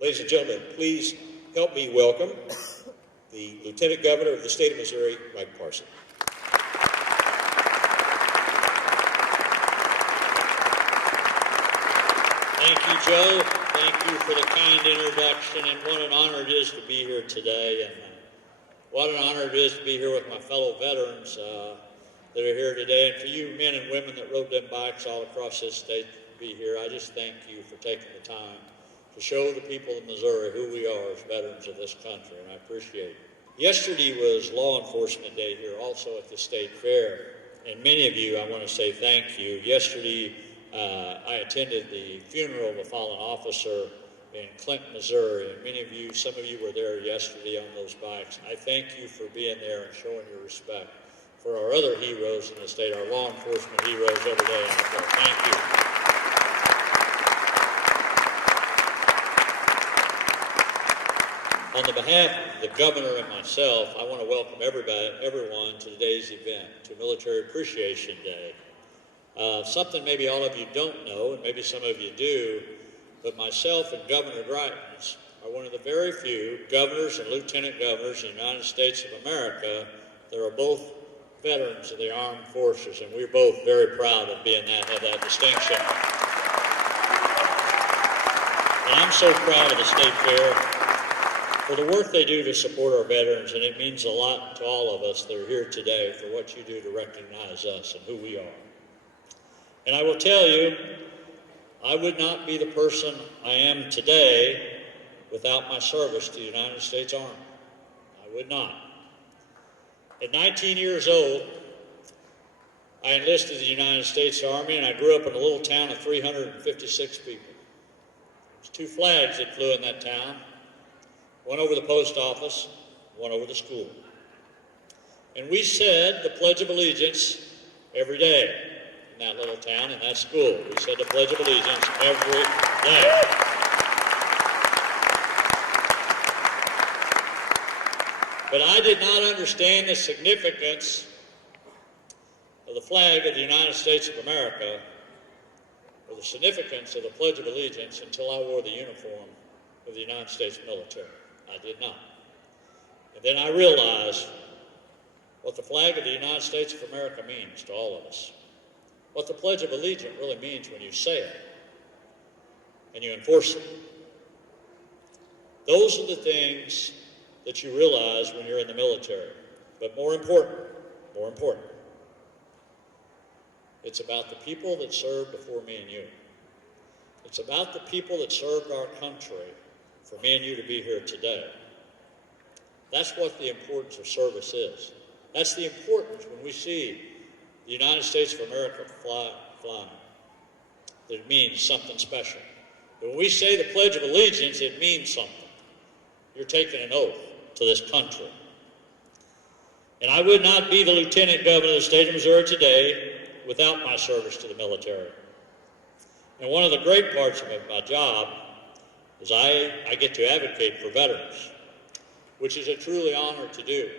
Ladies and gentlemen, please help me welcome the Lieutenant Governor of the state of Missouri, Mike Parson. Thank you, Joe. Thank you for the kind introduction, and what an honor it is to be here today, and what an honor it is to be here with my fellow veterans that are here today, and for you men and women that rode them bikes all across this state to be here. I just thank you for taking the time to show the people of Missouri who we are as veterans of this country, and I appreciate it. Yesterday was Law Enforcement Day here also at the State Fair, and many of you, I want to say thank you. Yesterday, I attended the funeral of a fallen officer in Clinton, Missouri, and many of you, some of you were there yesterday on those bikes. I thank you for being there and showing your respect for our other heroes in the state, our law enforcement heroes every day. Thank you. On the behalf of the governor and myself, I want to welcome everyone to today's event, to Military Appreciation Day. Something maybe all of you don't know, and maybe some of you do, but myself and Governor Greitens are one of the very few governors and lieutenant governors in the United States of America that are both veterans of the armed forces, and we're both very proud of being have that distinction. And I'm so proud of the State Fair for the work they do to support our veterans, and it means a lot to all of us that are here today for what you do to recognize us and who we are. And I will tell you, I would not be the person I am today without my service to the United States Army. I would not. At 19 years old, I enlisted in the United States Army, and I grew up in a little town of 356 people. There's two flags that flew in that town, one over the post office, one over the school. And we said the Pledge of Allegiance every day. That little town and that school. We said the Pledge of Allegiance every day. But I did not understand the significance of the flag of the United States of America or the significance of the Pledge of Allegiance until I wore the uniform of the United States military. I did not. And then I realized what the flag of the United States of America means to all of us. What the Pledge of Allegiance really means when you say it and you enforce it. Those are the things that you realize when you're in the military. But more important, it's about the people that served before me and you. It's about the people that served our country for me and you to be here today. That's what the importance of service is. That's the importance when we see the United States of America flying. It means something special. When we say the Pledge of Allegiance, it means something. You're taking an oath to this country. And I would not be the Lieutenant Governor of the state of Missouri today without my service to the military. And one of the great parts of my job is I get to advocate for veterans, which is a truly honor to do.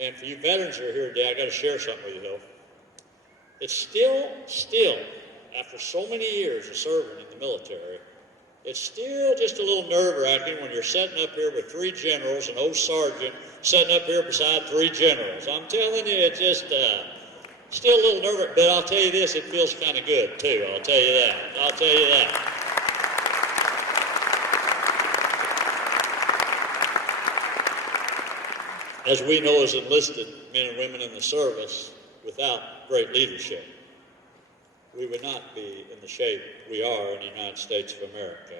And for you veterans who are here today, I got to share something with you, though. It's still, after so many years of serving in the military, it's still just a little nerve-wracking when you're sitting up here with three generals, an old sergeant sitting up here beside three generals. I'm telling you, it's just still a little nerve-wracking. But I'll tell you this, it feels kind of good, too. I'll tell you that. As we know as enlisted men and women in the service, without great leadership, we would not be in the shape we are in the United States of America.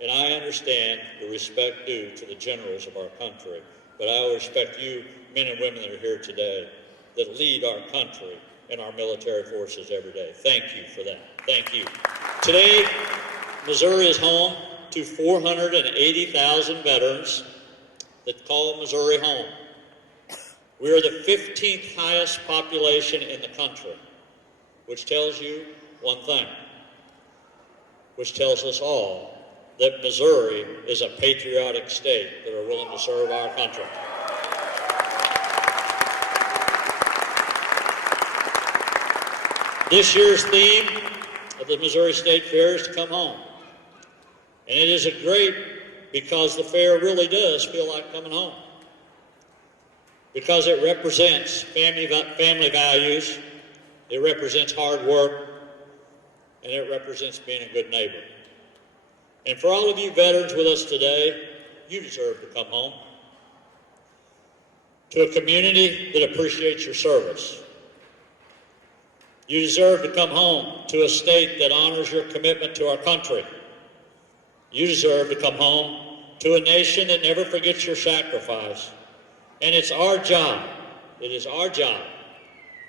And I understand the respect due to the generals of our country, but I respect you men and women that are here today that lead our country and our military forces every day. Thank you for that. Thank you. Today, Missouri is home to 480,000 veterans that call Missouri home. We are the 15th highest population in the country, which tells you one thing, which tells us all that Missouri is a patriotic state that are willing to serve our country. This year's theme of the Missouri State Fair is to come home. And it is a great because the fair really does feel like coming home. Because it represents family values, it represents hard work, and it represents being a good neighbor. And for all of you veterans with us today, you deserve to come home to a community that appreciates your service. You deserve to come home to a state that honors your commitment to our country. You deserve to come home to a nation that never forgets your sacrifice. And it's our job, it is our job,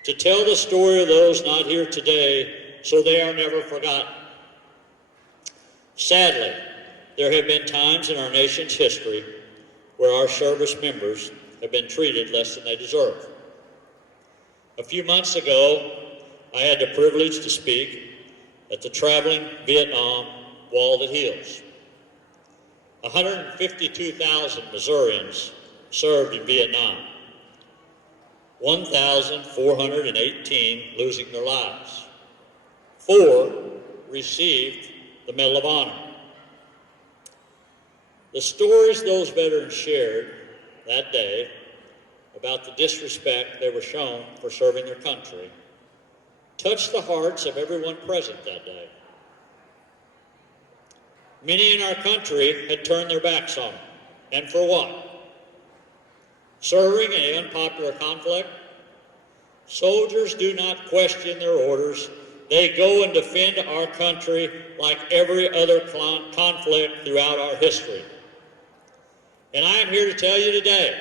to tell the story of those not here today so they are never forgotten. Sadly, there have been times in our nation's history where our service members have been treated less than they deserve. A few months ago, I had the privilege to speak at the Traveling Vietnam Wall That Heals. 152,000 Missourians served in Vietnam, 1,418 losing their lives. 4 received the Medal of Honor. The stories those veterans shared that day about the disrespect they were shown for serving their country touched the hearts of everyone present that day. Many in our country had turned their backs on them. And for what? Serving in an unpopular conflict? Soldiers do not question their orders. They go and defend our country like every other conflict throughout our history. And I am here to tell you today,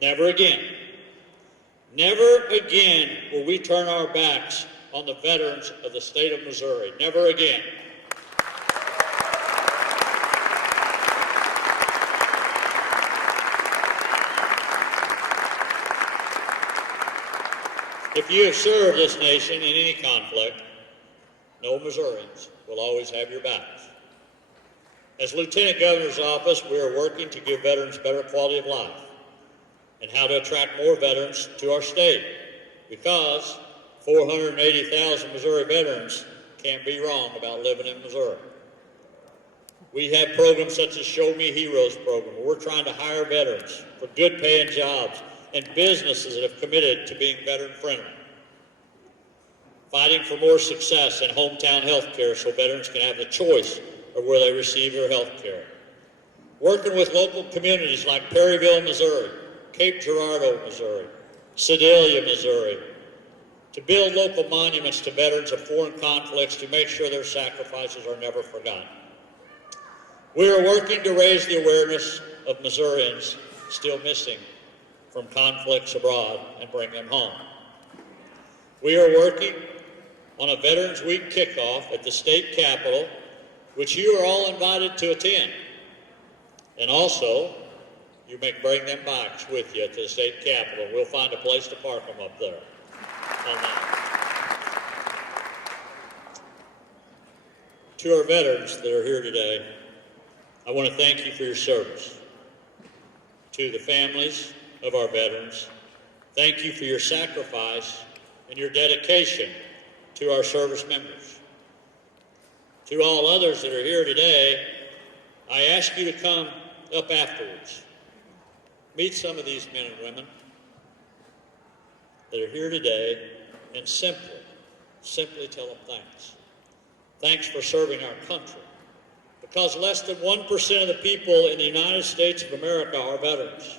never again. Never again will we turn our backs on the veterans of the state of Missouri. Never again. If you have served this nation in any conflict, no Missourians will always have your backs. As Lieutenant Governor's office, we are working to give veterans better quality of life and how to attract more veterans to our state, because 480,000 Missouri veterans can't be wrong about living in Missouri. We have programs such as Show Me Heroes program, where we're trying to hire veterans for good paying jobs and businesses that have committed to being veteran friendly. Fighting for more success in hometown health care so veterans can have the choice of where they receive their health care. Working with local communities like Perryville, Missouri, Cape Girardeau, Missouri, Sedalia, Missouri, to build local monuments to veterans of foreign conflicts to make sure their sacrifices are never forgotten. We are working to raise the awareness of Missourians still missing from conflicts abroad and bring them home. We are working on a Veterans Week kickoff at the state capitol, which you are all invited to attend. And also, you may bring them bikes with you to the state capitol. We'll find a place to park them up there. To our veterans that are here today, I want to thank you for your service. To the families of our veterans, thank you for your sacrifice and your dedication to our service members. To all others that are here today, I ask you to come up afterwards. Meet some of these men and women that are here today and simply tell them thanks. Thanks for serving our country, because less than 1% of the people in the United States of America are veterans.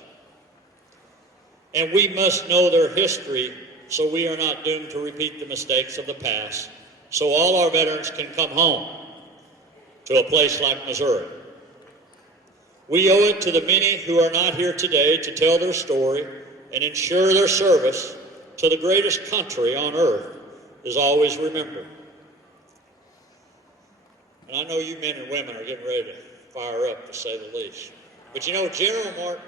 And we must know their history so we are not doomed to repeat the mistakes of the past, so all our veterans can come home to a place like Missouri. We owe it to the many who are not here today to tell their story and ensure their service to the greatest country on earth is always remembered. And I know you men and women are getting ready to fire up, to say the least. But you know, General Martin,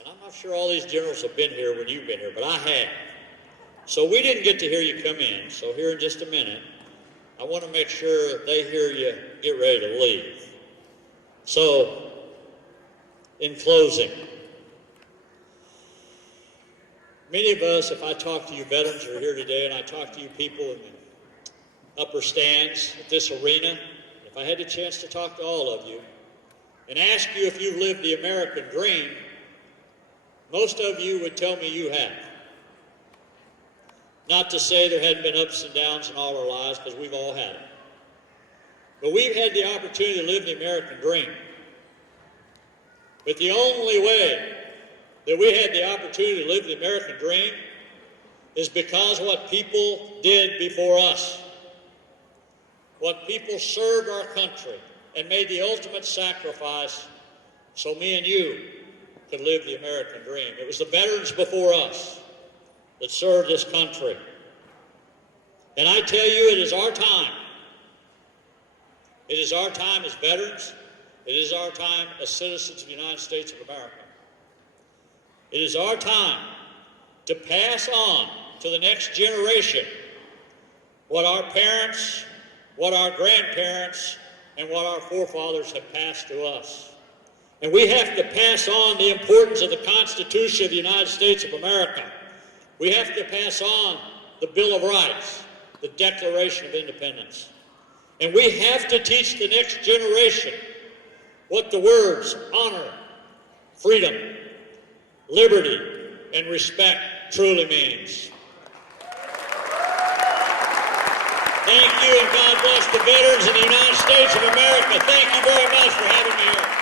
and I'm not sure all these generals have been here when you've been here, but I have. So we didn't get to hear you come in. So here in just a minute, I want to make sure they hear you get ready to leave. So, in closing, many of us, if I talk to you veterans who are here today, and I talk to you people in the upper stands at this arena, if I had the chance to talk to all of you and ask you if you've lived the American dream, most of you would tell me you have. Not to say there hadn't been ups and downs in all our lives, because we've all had it. But we've had the opportunity to live the American dream. But the only way that we had the opportunity to live the American dream is because what people did before us. What people served our country and made the ultimate sacrifice so me and you could live the American dream. It was the veterans before us that served this country. And I tell you, it is our time. It is our time as veterans. It is our time as citizens of the United States of America. It is our time to pass on to the next generation what our parents, what our grandparents, and what our forefathers have passed to us. And we have to pass on the importance of the Constitution of the United States of America. We have to pass on the Bill of Rights, the Declaration of Independence. And we have to teach the next generation what the words honor, freedom, liberty, and respect truly means. Thank you, and God bless the veterans of the United States of America. Thank you very much for having me here.